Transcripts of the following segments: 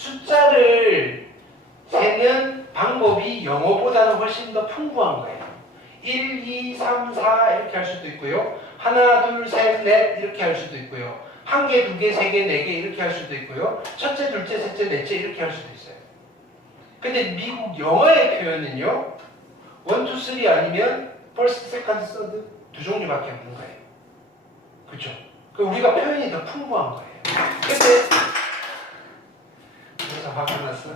숫자를 세는 방법이 영어보다는 훨씬 더 풍부한 거예요. 1, 2, 3, 4 이렇게 할 수도 있고요. 하나, 둘, 셋, 넷 이렇게 할 수도 있고요. 한 개, 두 개, 세 개, 네 개 이렇게 할 수도 있고요. 첫째, 둘째, 셋째, 넷째 이렇게 할 수도 있어요. 근데 미국 영어의 표현은요. 1, 2, 3 아니면 first, second, third 두 종류밖에 없는 거예요. 그렇죠? 우리가 표현이 더 풍부한 거예요. 근데 그래서 화가 났어.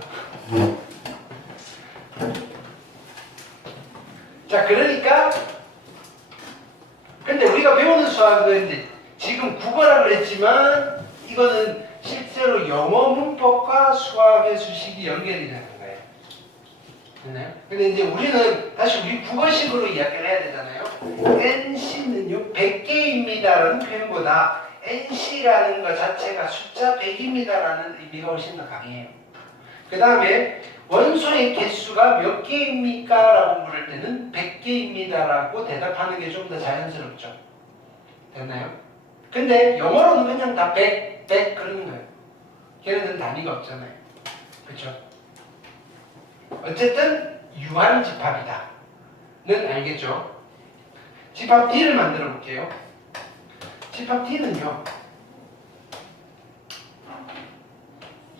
자, 그러니까 근데 우리가 배우는 수학은 이제 지금 국어라 그랬지만 이거는 실제로 영어 문법과 수학의 수식이 연결이 되는 거예요. 됐나요? 근데 이제 우리는 다시 우리 국어식으로 이야기를 해야 되잖아요. NC는요 100개입니다라는 표현보다 NC라는 것 자체가 숫자 100입니다라는 의미가 훨씬 더 강해요. 그 다음에 원소의 개수가 몇 개입니까? 라고 물을 때는 100개입니다 라고 대답하는 게 좀 더 자연스럽죠. 됐나요? 근데 영어로는 그냥 다 100, 100 그러는 거예요. 걔네들은 단위가 없잖아요. 그렇죠? 어쨌든 유한집합이다 는 알겠죠? 집합 D를 만들어 볼게요. 집합 D는요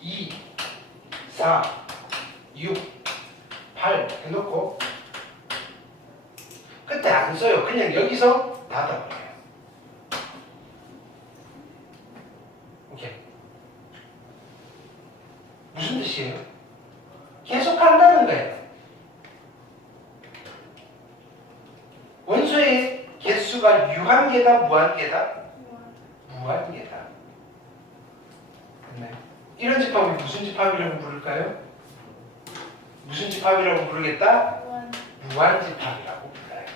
2, 4, 6, 8 해놓고 끝에 안 써요. 그냥 여기서 닫아버려요. 오케이. 무슨 뜻이에요? 계속 한다는 거예요. 원소의 개수가 유한계다, 무한계다? 무한계다. 됐나요? 이런 집합이 무슨 집합이라고 부를까요? 무슨 집합이라고 부르겠다? 무한집합이라고 불러요.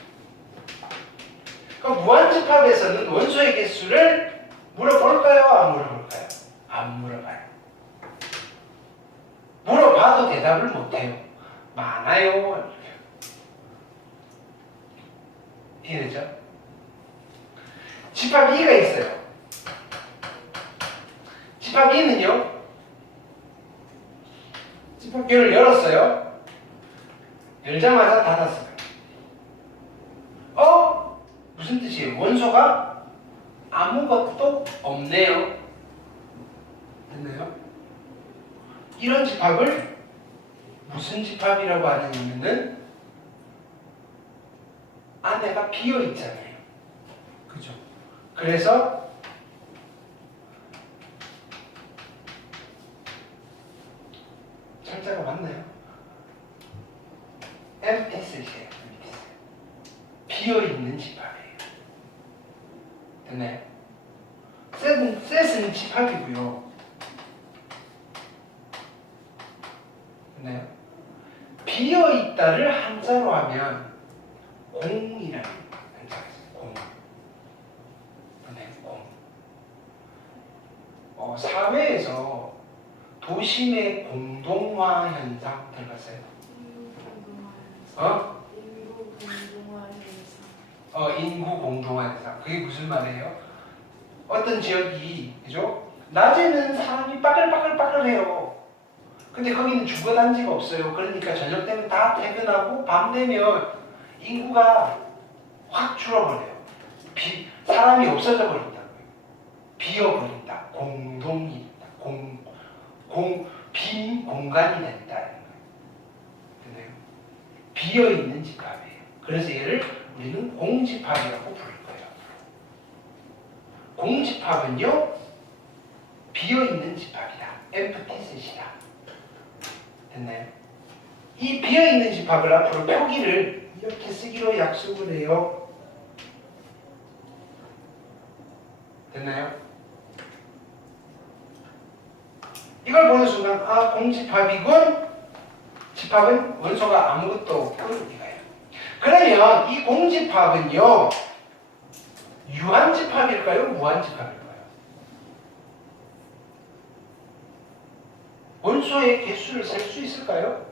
그럼 무한집합에서는 원소의 개수를 물어볼까요? 안 물어볼까요? 안 물어봐요. 물어봐도 대답을 못해요. 많아요. 이해되죠? 집합 2가 있어요. 집합 2는요 집합기를 열었어요. 열자마자 닫았어요. 무슨 뜻이에요? 원소가 아무것도 없네요. 됐나요? 이런 집합을 무슨 집합이라고 하냐면은 안에가 비어 있잖아요. 그죠? 그래서 철자가 맞나요? empty셋이에요. 비어있는 집합이에요. 됐나요? 셋은 집합이고요. 됐나요? 비어있다를 한자로 하면 공이라는 한자가 있어요. 공. 됐나요? 공. 사회에서 도심의 공동화 현상 들어봤어요? 인구 공동화 현상. 그게 무슨 말이에요? 어떤 지역이, 그죠? 낮에는 사람이 빠글빠글해요. 근데 거기는 주거단지가 없어요. 그러니까 저녁 되면 다 퇴근하고 밤 되면 인구가 확 줄어버려요. 사람이 없어져 버린다고요. 비어버린다. 공동이 있다. 빈 공간이 된다. 됐나요? 비어있는 집합이에요. 그래서 얘를 우리는 공집합이라고 부를 거예요. 공집합은요 비어있는 집합이다. empty셋이다. 됐나요? 이 비어있는 집합을 앞으로 표기를 이렇게 쓰기로 약속을 해요. 됐나요? 이걸 보는 순간 공집합이군. 집합은 원소가 아무것도 없군 이거예요. 그러면 이 공집합은요 유한집합일까요? 무한집합일까요? 원소의 개수를 셀 수 있을까요?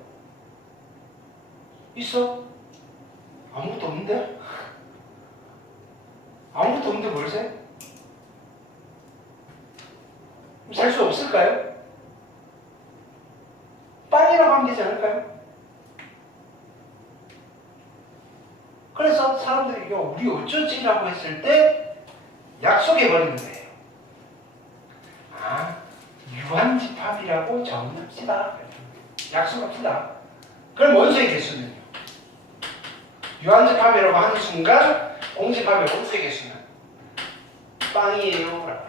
있어? 아무것도 없는데? 아무것도 없는데 뭘 세? 셀 수 없을까요? 빵이라고 하면 되지 않을까요? 그래서 사람들이 우리 어쩌지라고 했을 때 약속해버리는 거예요. 아, 유한집합이라고 정합시다. 약속합시다. 그럼 원소의 개수는요? 유한집합이라고 하는 순간 공집합의 원소의 개수는 빵이에요. 라고.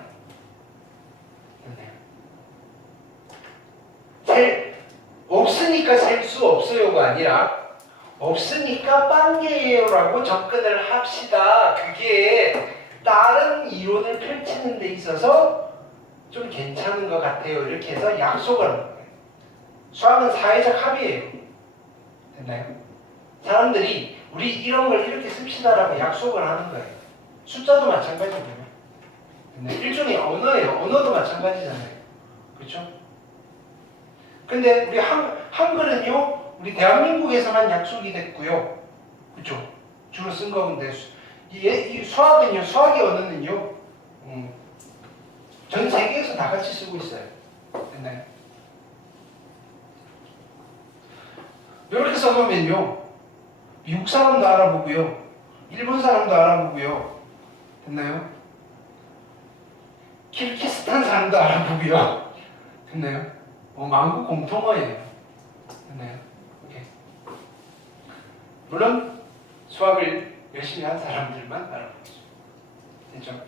없으니까 셀 수 없어요가 아니라 없으니까 빵이에요라고 접근을 합시다. 그게 다른 이론을 펼치는 데 있어서 좀 괜찮은 것 같아요. 이렇게 해서 약속을 하는 거예요. 수학은 사회적 합의예요. 됐나요? 사람들이 우리 이런 걸 이렇게 씁시다라고 약속을 하는 거예요. 숫자도 마찬가지고요. 일종의 언어예요. 언어도 마찬가지잖아요. 그렇죠? 근데 우리 한글은요, 우리 대한민국에서만 약속이 됐고요. 그렇죠? 주로 쓴 건데 이 수학은요, 수학의 언어는요, 전 세계에서 다 같이 쓰고 있어요. 됐나요? 이렇게 써놓으면요, 미국 사람도 알아보고요, 일본 사람도 알아보고요, 됐나요? 키르기스탄 사람도 알아보고요, 됐나요? 만국 공통어예요. 됐나요? 오케이. 물론 수학을 열심히 한 사람들만 알아보죠. 됐죠?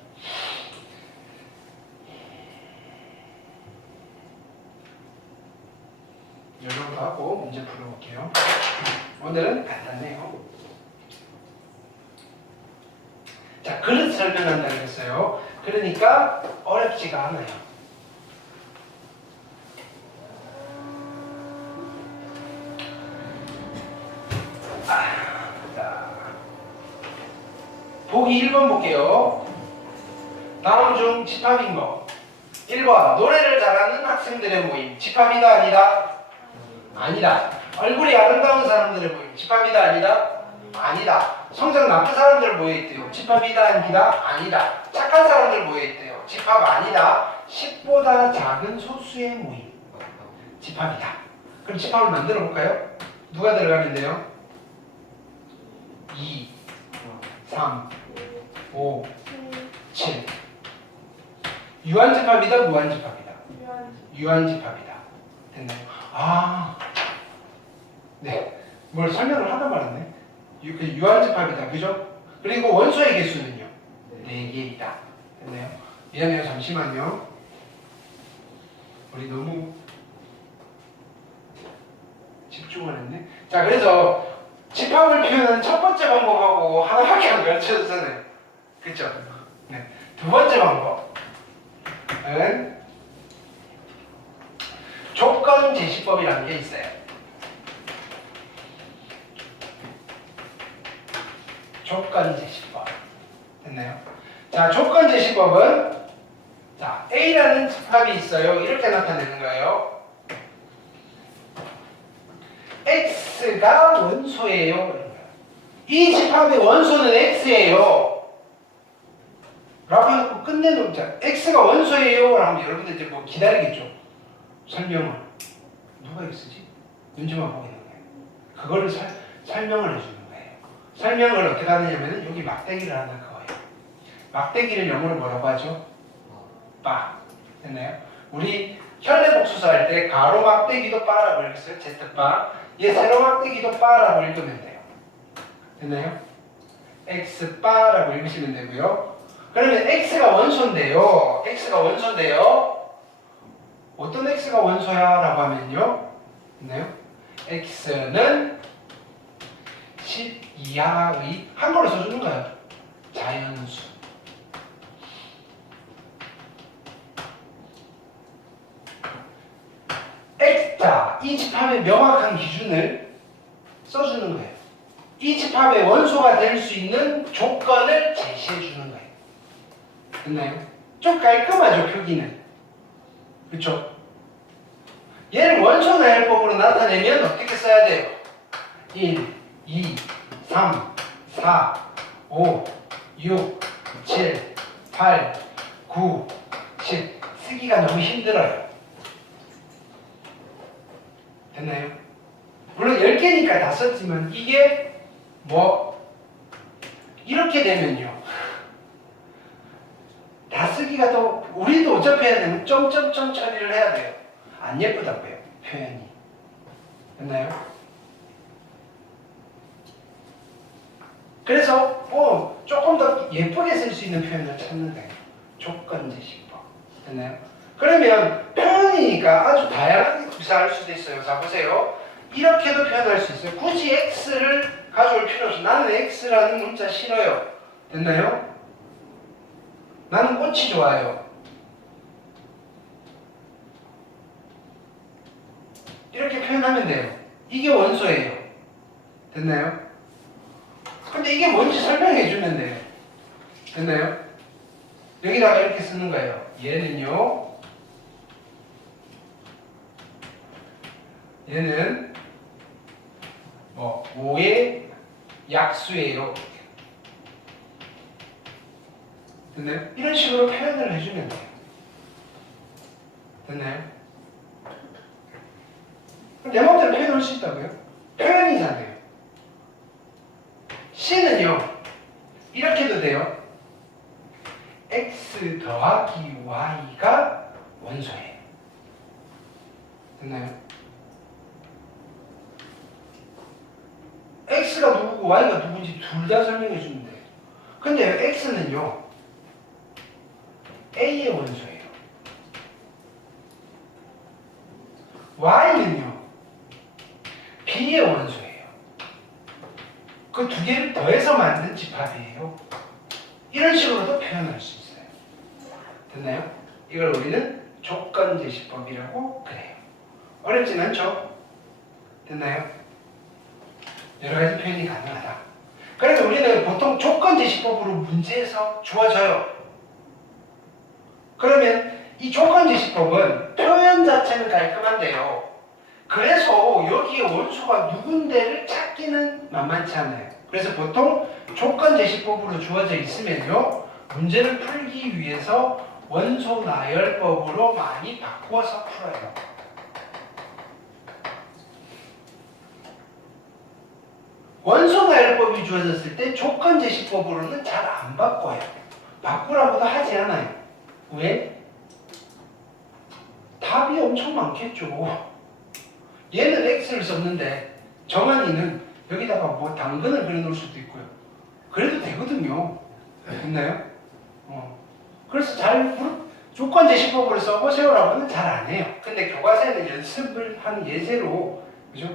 이 정도 하고 문제 풀어볼게요. 오늘은 간단해요. 자, 그릇 설명한다고 했어요. 그러니까 어렵지가 않아요. 자, 보기 1번 볼게요. 다음 중 집합인 거. 1번 노래를 잘하는 학생들의 모임. 집합이다 아니다? 아니다. 얼굴이 아름다운 사람들의 모임. 집합이다 아니다? 아니다. 성적 낮은 사람들 모여있대요. 집합이다 아니다? 아니다. 착한 사람들 모여있대요. 집합 아니다. 10보다 작은 소수의 모임. 집합이다. 그럼 집합을 만들어 볼까요? 누가 들어가면 돼요? 2, 3, 5, 7. 유한집합이다, 무한집합이다? 유한집합이다. 됐나요? 아, 네. 뭘 설명을 하다 말았네. 유한집합이다, 그죠? 그리고 원소의 개수는요? 4개이다. 됐나요? 미안해요, 잠시만요. 우리 너무 집중을 했네. 자, 그래서 집합을 표현하는 첫 번째 방법하고 하나밖에 안 가르쳐줬잖아요. 그쵸? 네. 두 번째 방법은 조건 제시법이라는 게 있어요. 조건 제시법. 됐나요? 자, 조건 제시법은 자, A라는 집합이 있어요. 이렇게 나타내는 거예요. X가 원소예요. 이 집합의 원소는 X예요. 라고 해서 끝내놓자. X가 원소예요. 라면 여러분들 이제 뭐 기다리겠죠. 설명을. 누가 이거 쓰지? 눈치만 보고 있는 거예요. 그거를 설명을 해주는 거예요. 설명을 어떻게 하느냐면 여기 막대기를 하나 그거예요. 막대기를 영어로 뭐라고 하죠? 바. 됐나요? 우리 현대복수사 할 때 가로 막대기도 바라고 읽었어요. Z바. 얘 세로 막대기도 바라고 읽으면 돼요. 됐나요? X바라고 읽으시면 되고요. 그러면 X가 원소인데요. X가 원소인데요. 어떤 X가 원소야? 라고 하면요. 됐나요? X는 10 이하의 한글로 써주는 거예요. 자연수. 자, 이 집합의 명확한 기준을 써주는 거예요. 이 집합의 원소가 될 수 있는 조건을 제시해 주는 거예요. 됐나요? 좀 깔끔하죠, 표기는. 그렇죠? 얘를 원소 나열법으로 나타내면 어떻게 써야 돼요? 1, 2, 3, 4, 5, 6, 7, 8, 9, 10. 쓰기가 너무 힘들어요. 됐나요? 물론 10개니까 다 썼지만 이게 뭐 이렇게 되면요. 다 쓰기가 더 우리도 어차피 해야 되면 점점점 처리를 해야 돼요. 안 예쁘다고요. 표현이. 됐나요? 그래서 조금 더 예쁘게 쓸 수 있는 표현을 찾는 거예요. 조건제시법. 됐나요? 그러면 표현이니까 아주 다양하게 구사할 수도 있어요. 자 보세요. 이렇게도 표현할 수 있어요. 굳이 x를 가져올 필요 없어. 나는 x라는 문자 싫어요. 됐나요? 나는 꽃이 좋아요. 이렇게 표현하면 돼요. 이게 원소예요. 됐나요? 근데 이게 뭔지 설명해 주면 돼요. 됐나요? 여기다가 이렇게 쓰는 거예요. 얘는요. 얘는 뭐 5의 약수예요. 됐나요? 이런 식으로 표현을 해주면 돼요. 됐나요? 내 마음대로 표현할 수 있다고요? 표현이잖아요. C는요. 이렇게도 돼요. X 더하기 Y가 원소예요. 됐나요? X가 누구고 Y가 누군지 둘 다 설명해 주면 돼요. 근데 X는요. A의 원소예요. Y는요. B의 원소예요. 그 두 개를 더해서 만든 집합이에요. 이런 식으로도 표현할 수 있어요. 됐나요? 이걸 우리는 조건제시법이라고 그래요. 어렵진 않죠? 됐나요? 여러 가지 표현이 가능하다. 그래서 우리는 보통 조건제시법으로 문제에서 주어져요. 그러면 이 조건제시법은 표현 자체는 깔끔한데요. 그래서 여기에 원소가 누군데를 찾기는 만만치 않아요. 그래서 보통 조건제시법으로 주어져 있으면요. 문제를 풀기 위해서 원소 나열법으로 많이 바꾸어서 풀어요. 원소 나열법이 주어졌을 때 조건제시법으로는 잘 안 바꿔요. 바꾸라고도 하지 않아요. 왜? 답이 엄청 많겠죠. 얘는 x를 썼는데 정한이는 여기다가 뭐 당근을 그려놓을 수도 있고요. 그래도 되거든요. 됐나요? 그래서 잘 조건제시법으로 써보세요라고는 잘 안 해요. 근데 교과서에는 연습을 한 예제로 그죠?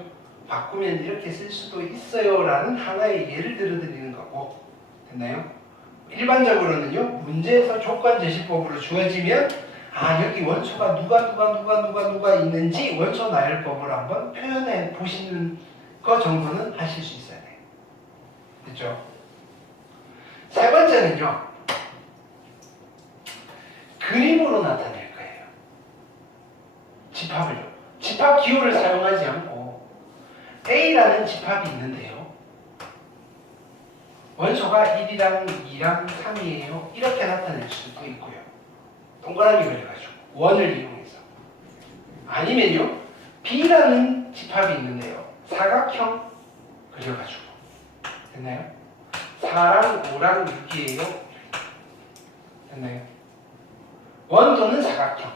바꾸면 이렇게 쓸 수도 있어요라는 하나의 예를 들어드리는 거고, 됐나요? 일반적으로는요, 문제에서 조건제시법으로 주어지면 여기 원소가 누가 있는지 원소 나열법으로 한번 표현해 보시는 거 정도는 하실 수 있어야 돼요. 됐죠? 세 번째는요, 그림으로 나타낼 거예요. 집합을요. 집합 기호를 사용하지 않고 A라는 집합이 있는데요. 원소가 1이랑 2랑 3이에요. 이렇게 나타낼 수도 있고요. 동그라미 그려가지고 원을 이용해서. 아니면요. B라는 집합이 있는데요. 사각형 그려가지고. 됐나요? 4랑 5랑 6이에요. 됐나요? 원도는 사각형.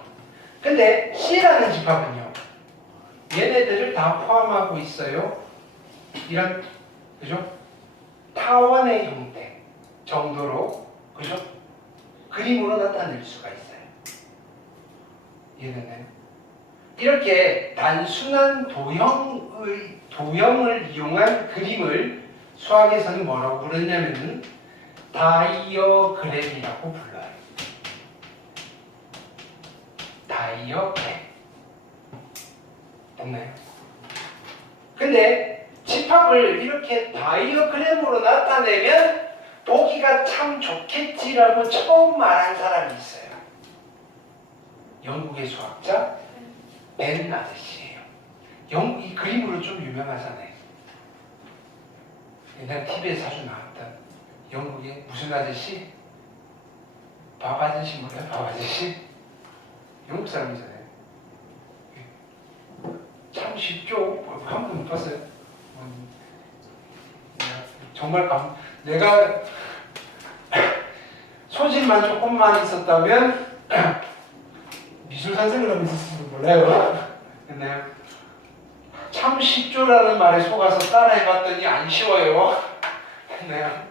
근데 C라는 집합은요. 얘네들을 다 포함하고 있어요. 이런, 그죠? 타원의 형태 정도로, 그죠? 그림으로 나타낼 수가 있어요. 이해되나요? 이렇게 단순한 도형을 이용한 그림을 수학에서는 뭐라고 부르냐면은 다이어그램이라고 불러요. 다이어그램. 됐나요? 근데 집합을 이렇게 다이어그램으로 나타내면 보기가 참 좋겠지라고 처음 말한 사람이 있어요. 영국의 수학자 벤 아저씨예요. 이 그림으로 좀 유명하잖아요. 옛날 TV에 자주 나왔던 영국의 무슨 아저씨? 밥 아저씨 뭐예요? 밥 아저씨? 영국 사람이잖아요. 참 쉽죠. 한 번도 못 봤어요. 정말 내가 소질만 조금만 있었다면 미술 선생을 하면 있었을지도 몰라요. 근데 참 쉽죠라는 말에 속아서 따라해봤더니 안 쉬워요. 네.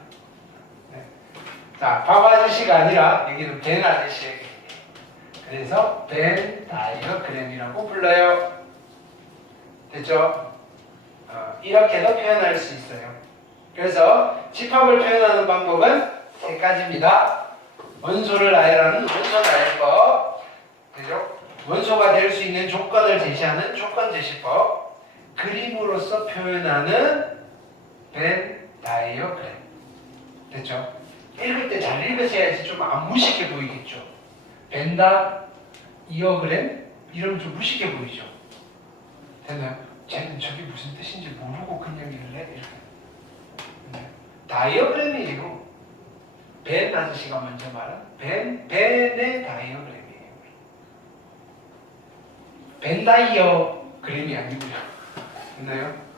자, 밥 아저씨가 아니라 여기는 벤 아저씨에게. 그래서 벤 다이어그램이라고 불러요. 됐죠? 이렇게도 표현할 수 있어요. 그래서 집합을 표현하는 방법은 세 가지입니다. 원소를 나열하는 원소 나열법, 그죠? 원소가 될 수 있는 조건을 제시하는 조건 제시법, 그림으로서 표현하는 벤 다이어그램. 됐죠? 읽을 때 잘 읽으셔야지 좀 안 무식해 보이겠죠. 벤 다이어그램 이러면 좀 무식해 보이죠. 됐나요? 쟤는 저게 무슨 뜻인지 모르고 그냥 읽래? 이렇게. 다이어그램이에요. 벤 아저씨가 먼저 말한 벤의 다이어그램이에요. 벤 다이어그램이 아니고요. 됐나요?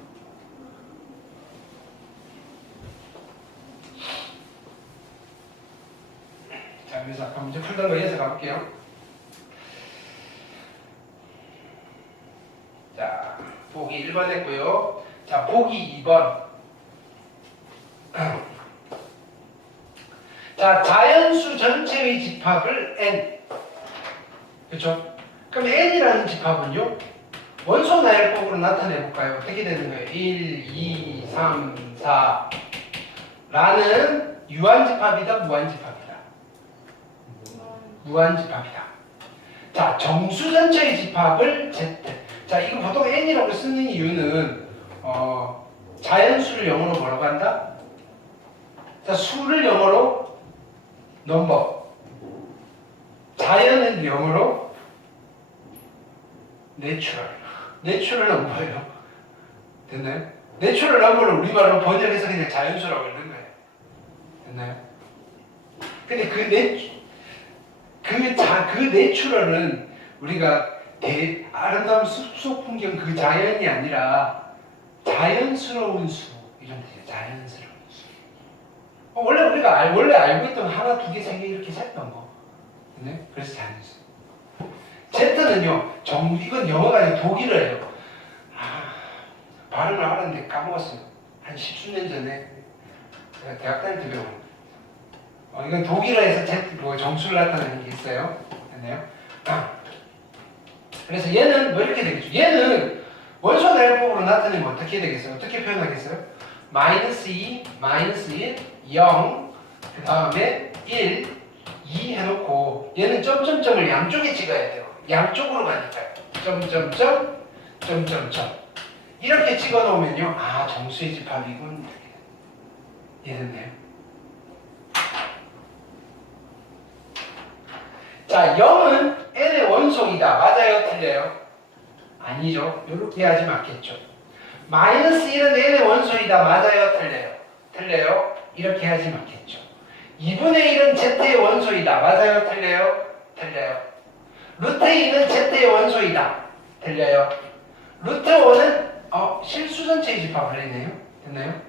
자, 그래서 아까 문제 풀던 거 이어서 가볼게요. 자, 보기 1번 했고요. 자, 보기 2번. 자, 자연수 전체의 집합을 n. 그렇죠? 그럼 n이라는 집합은요, 원소 나열법으로 나타내 볼까요? 어떻게 되는 거예요? 1, 2, 3, 4 라는 유한집합이다, 무한집합이다? 무한집합이다. 자, 정수 전체의 집합을 z. 자, 이거 보통 n이라고 쓰는 이유는 자연수를 영어로 뭐라고 한다? 자, 수를 영어로 넘버, 자연은 영어로 내추럴 넘버예요. 됐나요? 내추럴 넘버를 우리말로 번역해서 그냥 자연수라고 읽는 거예요. 됐나요? 근데 그 내추럴은 우리가 아름다운 숲속 풍경 그 자연이 아니라 자연스러운 수 이런 뜻이에요. 자연스러운 수. 원래 우리가 원래 알고 있던 하나, 두 개, 세 개 이렇게 셌던 거. 네? 그래서 자연수. Z는요, 이건 영어가 아니라 독일어예요. 발음을 하는데 까먹었어요. 한 10수년 전에 제가 대학 다닐 때 배운 이건 독일어에서 정수를 나타내는 게 있어요. 됐나요? 그래서 얘는 뭐 이렇게 되겠죠. 얘는 원소 나열법으로 나타내면 어떻게 되겠어요? 어떻게 표현하겠어요? 마이너스 2, 마이너스 1, 0, 그 다음에 1, 2 해놓고 얘는 점점점을 양쪽에 찍어야 돼요. 양쪽으로 가니까요. 점점점, 점점점 이렇게 찍어 놓으면요, 정수의 집합이군. 이해됐나요? 자, 0은 n의 원소이다. 맞아요? 틀려요? 아니죠. 이렇게 하지 맞겠죠. 마이너스 1은 n의 원소이다. 맞아요? 틀려요? 틀려요? 이렇게 하지 맞겠죠. 2분의 1은 z의 원소이다. 맞아요? 틀려요? 틀려요? 루트 2는 z의 원소이다. 틀려요? 루트 5는 실수 전체의 집합을 했네요. 됐나요?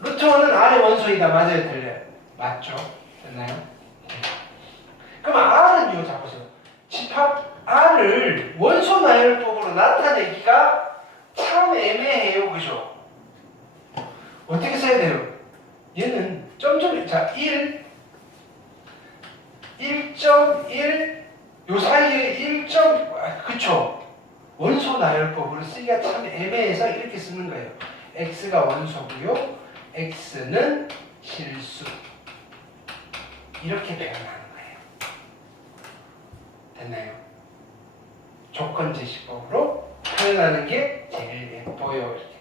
루트 5는 r의 원소이다. 맞아요? 틀려요? 맞죠? 됐나요? 그럼 r은요, 자 보세요. 집합 r을 원소 나열법으로 나타내기가 참 애매해요. 그죠? 어떻게 써야 돼요? 얘는 점점, 자, 1, 1.1, 요 사이에 1. 그쵸? 원소 나열법으로 쓰기가 참 애매해서 이렇게 쓰는 거예요. x가 원소고요, x는 실수. 이렇게 표현하는 거예요. 됐나요? 조건 제시법으로 표현하는 게 제일 예뻐요. 이렇게.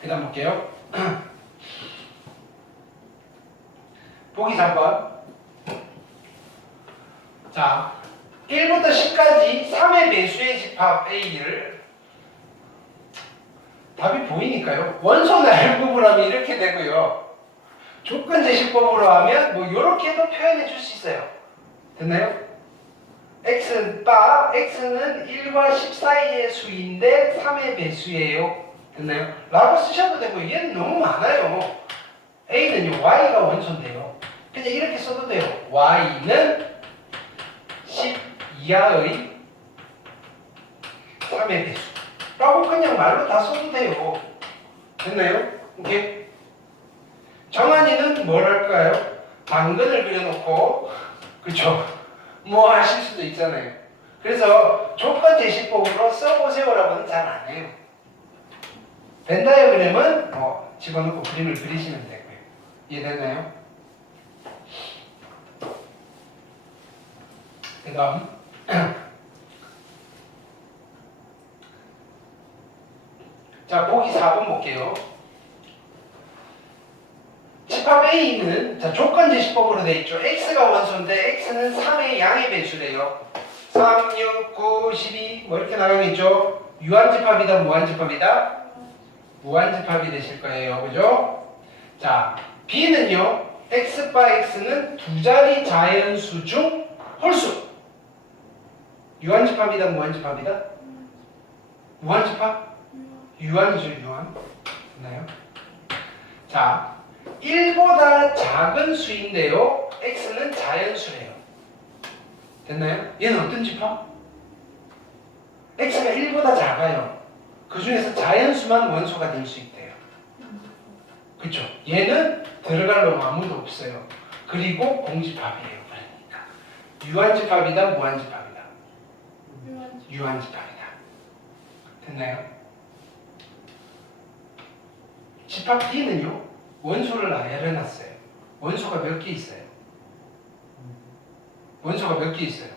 그 다음 볼게요. 보기 3번. 자, 1부터 10까지 3의 배수의 집합 A를 답이 보이니까요. 원소 나열법으로 하면 이렇게 되고요. 조건 제시법으로 하면 뭐 이렇게도 표현해 줄 수 있어요. 됐나요? x는 바, x는 1과 10 사이의 수인데 3의 배수예요. 됐나요? 라고 쓰셔도 되고 얘는 너무 많아요. a는요 y가 원소인데요. 그냥 이렇게 써도 돼요. y는 10 이하의 3의 배수 라고 그냥 말로 다 써도 돼요. 됐나요? 오케이? 정한이는 뭘 할까요? 당근을 그려놓고 그쵸? 뭐 하실 수도 있잖아요. 그래서 조건 제시법으로 써보세요라고는 잘 안 해요. 벤 다이어그램은 집어넣고 그림을 그리시면 되고요. 이해됐나요? 그 다음 자 보기 4번 볼게요. 집합 A는 자 조건 제시법으로 되어 있죠. x가 원소인데 x는 3의 양의 배수래요. 3, 6, 9, 12 뭐 이렇게 나가겠죠. 유한집합이다 무한집합이다? 무한집합이 되실 거예요. 그죠? 자 B는요. x 바 x는 두 자리 자연수 중 홀수. 유한집합이다 무한집합이다? 무한집합? 유한이죠 유한. 됐나요? 자 1보다 작은 수인데요. x는 자연수래요. 됐나요? 얘는 어떤 집합? x가 1보다 작아요. 그 중에서 자연수만 원소가 될 수 있대요. 그쵸? 얘는 들어갈 놈 아무도 없어요. 그리고 공집합이에요. 그러니까 유한집합이다 무한집합이다? 유한집합이다. 됐나요? 집합 D는요. 원소를 나열해놨어요. 원소가 몇 개 있어요? 원소가 몇 개 있어요?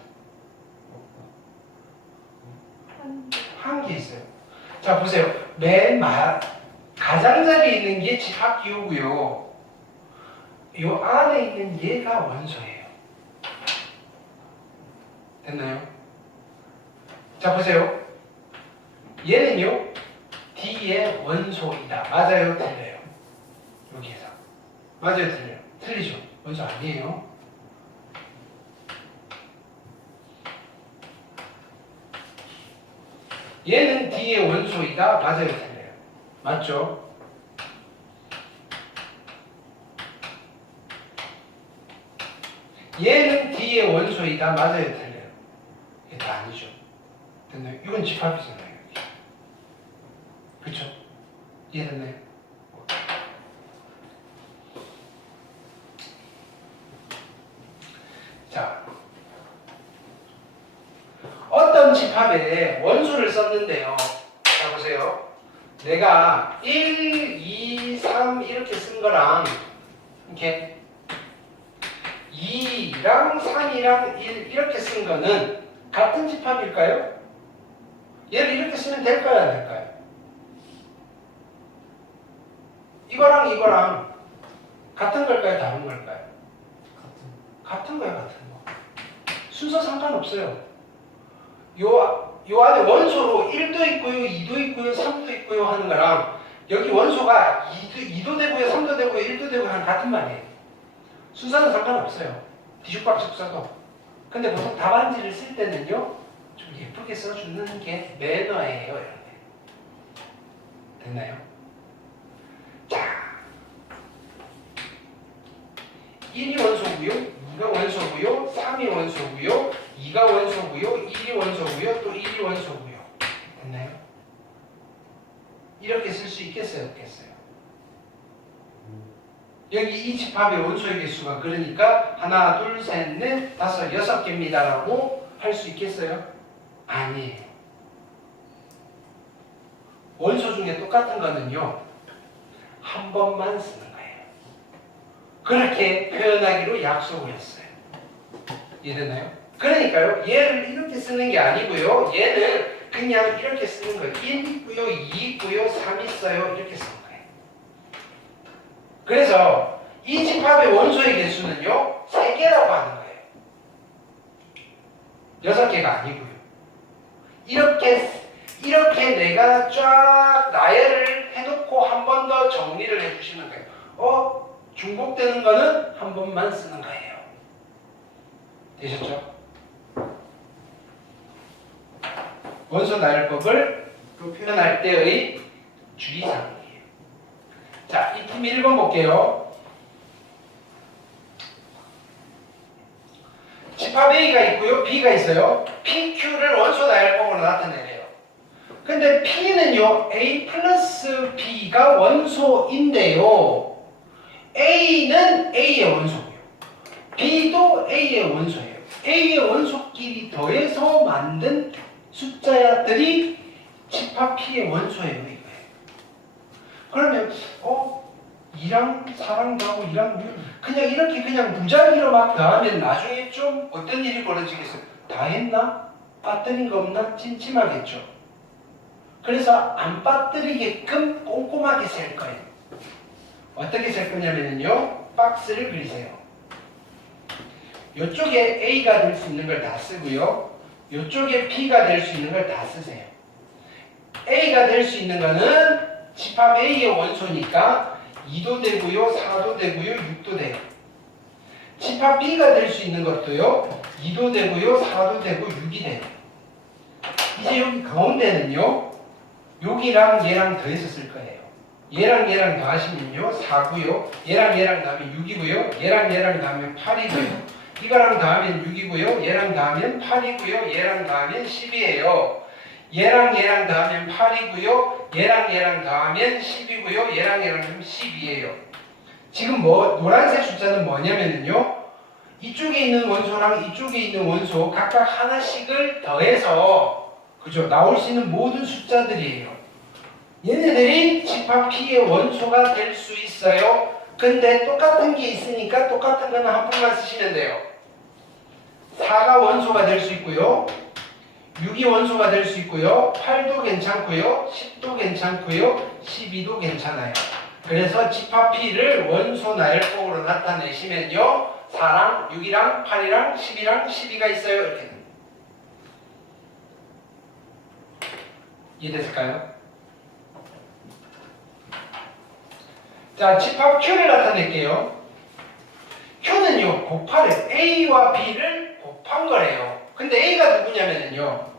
한 개 있어요. 자 보세요. 가장자리에 있는 게 집합 기호고요. 이 안에 있는 얘가 원소예요. 됐나요? 자 보세요. 얘는요. D의 원소이다. 맞아요? 틀려요? 여기에서. 맞아요? 틀려요? 틀리죠? 원소 아니에요? 얘는 D의 원소이다. 맞아요? 틀려요? 맞죠? 얘는 D의 원소이다. 맞아요? 틀려요? 이게 다 아니죠. 됐나요? 이건 집합이잖아요. 그쵸? 이해됐나요? 자, 어떤 집합에 원수를 썼는데요. 자, 보세요. 내가 1, 2, 3 이렇게 쓴 거랑 이렇게 2랑 3이랑 1 이렇게 쓴 거는 같은 집합일까요? 얘를 이렇게 쓰면 될까요? 안 될까요? 이거랑 같은 걸까요? 다른 걸까요? 같은 거야, 같은 거. 순서 상관없어요. 요 안에 원소로 1도 있고요, 2도 있고요, 3도 있고요 하는 거랑 여기 원소가 2도 되고요, 3도 되고요, 1도 되고요 하는 같은 말이에요. 순서는 상관없어요. 뒤죽박죽 써도. 근데 보통 답안지를 쓸 때는요, 좀 예쁘게 써주는 게 매너예요, 이런 게. 됐나요? 자, 1이 원소고요, 2가 원소고요, 3이 원소고요, 2가 원소고요, 1이 원소고요, 또 1이 원소고요. 됐나요? 이렇게 쓸 수 있겠어요, 없겠어요? 여기 이 집합의 원소의 개수가 그러니까 하나, 둘, 셋, 넷, 다섯, 6개입니다라고 할 수 있겠어요? 아니에요. 원소 중에 똑같은 거는요, 한 번만 쓰는 거예요. 그렇게 표현하기로 약속을 했어요. 이해됐나요? 그러니까요, 얘를 이렇게 쓰는 게 아니고요, 얘는 그냥 이렇게 쓰는 거예요. 1 있고요, 2 있고요, 3 있어요. 이렇게 쓰는 거예요. 그래서 이 집합의 원소의 개수는요, 3개라고 하는 거예요. 6개가 아니고요. 이렇게 내가 쫙 나열을 해놓고 한 번 더 정리를 해주시는 거예요. 중복되는 거는 한 번만 쓰는 거예요. 되셨죠? 원소 나열법을 표현할 때의 주의사항이에요. 자, 이 팀 1번 볼게요. 집합 A가 있고요. B가 있어요. PQ를 원소 나열법으로 나타내래요. 근데 P는요. A 플러스 B가 원소인데요. A는 A의 원소고요. B도 A의 원소예요. A의 원소끼리 더해서 만든 숫자들이 집합 P의 원소예요. 이거예요. 그러면 2랑 4랑 더하고 2랑 6 그냥 이렇게 그냥 무작위로 막 더하면 나중에 좀 어떤 일이 벌어지겠어요? 다 했나? 빠뜨린 거 없나? 찜찜하겠죠. 그래서 안 빠뜨리게끔 꼼꼼하게 셀 거예요. 어떻게 셀 거냐면요. 박스를 그리세요. 이쪽에 A가 될 수 있는 걸 다 쓰고요. 이쪽에 B가 될 수 있는 걸 다 쓰세요. A가 될 수 있는 거는 집합 A의 원소니까 2도 되고요, 4도 되고요, 6도 돼요. 집합 B가 될 수 있는 것도요, 2도 되고요, 4도 되고 6이 돼요. 이제 여기 가운데는요, 여기랑 얘랑 더해서 쓸 거예요. 얘랑 얘랑 더하시면요, 4고요, 얘랑 더하면 6이고요, 얘랑 더하면 8이고요, 이거랑 더하면 6이고요, 얘랑 더하면 8이고요, 얘랑 더하면 10이에요. 얘랑 더하면 8이고요. 얘랑 더하면 10이고요. 얘랑 더하면 12예요. 지금 노란색 숫자는 뭐냐면요. 이쪽에 있는 원소랑 이쪽에 있는 원소 각각 하나씩을 더해서 그죠? 나올 수 있는 모든 숫자들이에요. 얘네들이 집합 P의 원소가 될 수 있어요. 근데 똑같은 게 있으니까 똑같은 거는 한 번만 쓰시면 돼요. 4가 원소가 될 수 있고요. 6이 원소가 될 수 있고요. 8도 괜찮고요. 10도 괜찮고요. 12도 괜찮아요. 그래서 집합 P를 원소 나열법으로 나타내시면요. 4랑 6이랑 8이랑 10이랑 12가 있어요. 이렇게. 이해됐을까요? 자, 집합 Q를 나타낼게요. Q는요. 곱하래요. A와 B를 곱한 거래요. 근데 A가 누구냐면요.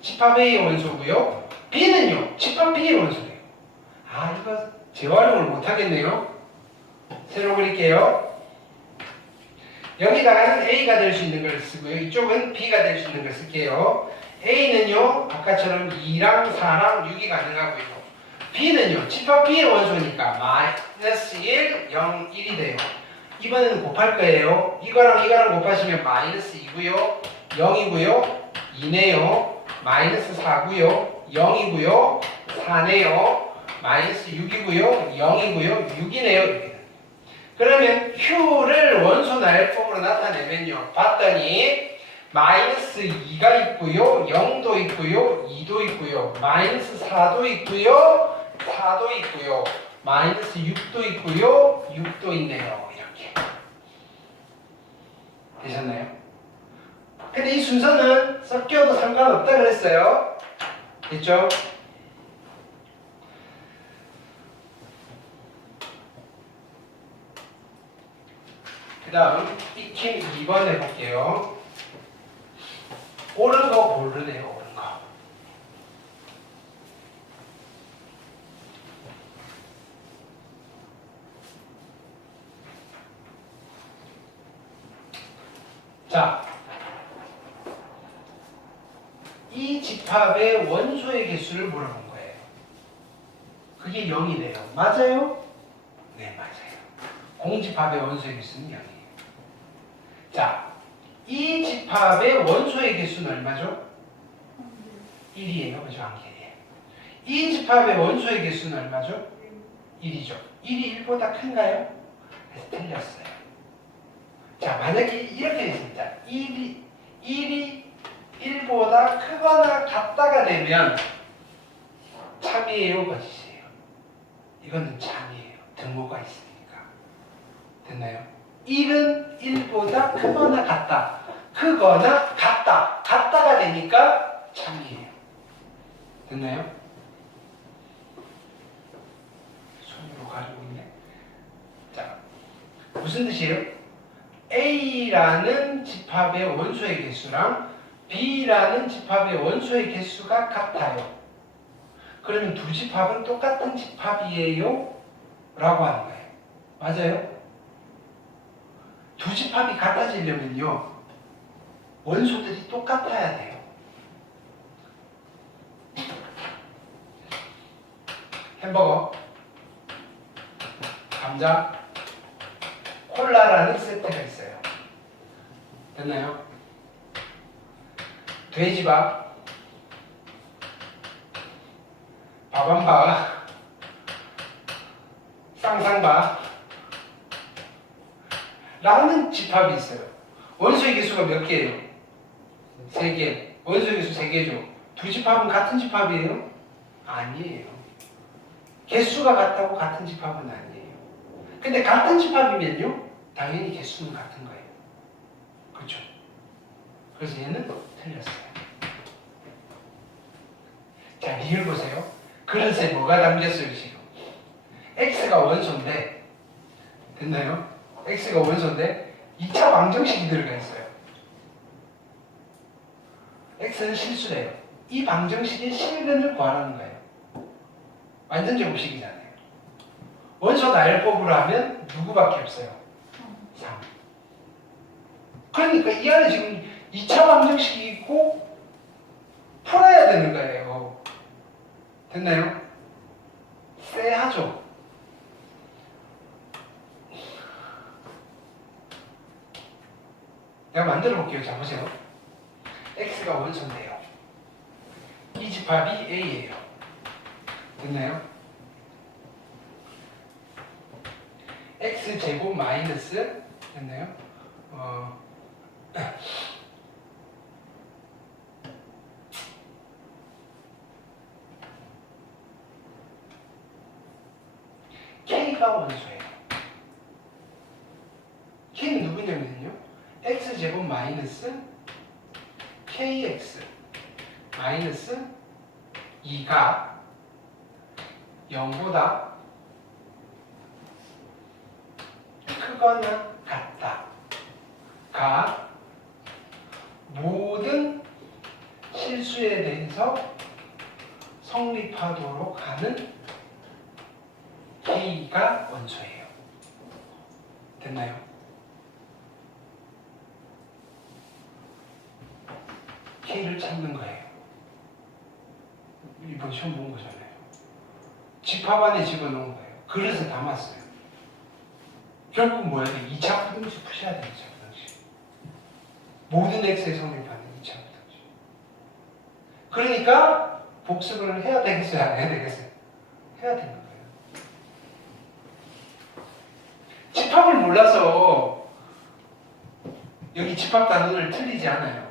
집합 A의 원소고요. B는요. 집합 B의 원소예요. 이거 재활용을 못하겠네요. 새로 그릴게요. 여기다가는 A가 될 수 있는 걸 쓰고요. 이쪽은 B가 될 수 있는 걸 쓸게요. A는요. 아까처럼 2랑 4랑 6이 가능하고요. B는요. 집합 B의 원소니까 마이너스 1, 0, 1이 돼요. 이번에는 곱할 거예요. 이거랑 곱하시면 마이너스 2고요. 0이고요. 2네요. 마이너스 4고요. 0이고요. 4네요. 마이너스 6이고요. 0이고요. 6이네요. 그러면 Q를 원소 나열법으로 나타내면요. 봤더니 마이너스 2가 있고요. 0도 있고요. 2도 있고요. 마이너스 4도 있고요. 4도 있고요. 마이너스 6도 있고요. 6도 있네요. 이렇게. 되셨나요? 근데 이 순서는 섞여도 상관없다 그랬어요. 됐죠? 그 다음 익힘 2번 해볼게요. 옳은 거 고르네요. 옳은 거. 자, 이 집합의 원소의 개수를 물어본 거예요. 그게 0이래요. 맞아요? 네, 맞아요. 공집합의 원소의 개수는 0이에요. 자, 이 집합의 원소의 개수는 얼마죠? 1이에요. 그죠? 한개예요. 이 집합의 원소의 개수는 얼마죠? 1이죠. 1이 1보다 큰가요? 그래서 틀렸어요. 자, 만약에 이렇게 됐습니다. 1이 1보다 크거나 같다가 되면 참이에요, 거짓이에요? 이거는 참이에요. 등호가 있으니까. 됐나요? 1은 1보다 크거나 같다. 크거나 같다. 같다가 되니까 참이에요. 됐나요? 손으로 가지고 있네. 자, 무슨 뜻이에요? A라는 집합의 원소의 개수랑 B라는 집합의 원소의 개수가 같아요. 그러면 두 집합은 똑같은 집합이에요? 라고 하는 거예요. 맞아요? 두 집합이 같아지려면요, 원소들이 똑같아야 돼요. 햄버거, 감자, 콜라라는 세트가 있어요. 됐나요? 돼지밥, 밥한밥, 쌍쌍밥 라는 집합이 있어요. 원소의 개수가 몇 개예요? 3개. 원소의 개수 3개죠. 두 집합은 같은 집합이에요? 아니에요. 개수가 같다고 같은 집합은 아니에요. 근데 같은 집합이면요, 당연히 개수는 같은 거예요. 그렇죠? 그래서 얘는 틀렸어요. 자, 리을 보세요. 그릇에 뭐가 담겼어요, 지금? x가 원소인데, 됐나요? x가 원소인데 2차 방정식이 들어가 있어요. x는 실수래요. 이 방정식의 실근을 구하라는 거예요. 완전 제곱식이잖아요. 원소 나열법으로 하면 누구밖에 없어요? 3. 그러니까 이 안에 지금 2차 방정식이 있고 풀어야 되는 거예요. 됐나요? 쎄하죠? 내가 만들어 볼게요. 자, 보세요. x가 원소인데요. 이 집합이 a예요. 됐나요? x제곱 마이너스, 됐나요? k가 원소예요. k는 누구냐면요, x제곱 마이너스 kx 마이너스 2가 0보다 크거나 같다가 모든 실수에 대해서 성립하도록 하는 k가 원소예요. 됐나요? k를 찾는 거예요. 이번 시험 본 거잖아요. 집합 안에 집어넣은 거예요. 그릇에 담았어요. 결국 뭐야? 2차 부등식 푸셔야 돼요. 2차 부등식. 모든 x에 성립하는 2차 부등식. 그러니까 복습을 해야 되겠어요? 안 해야 되겠어요? 해야 되는 거예요. 집합을 몰라서 여기 집합 단원을 틀리지 않아요.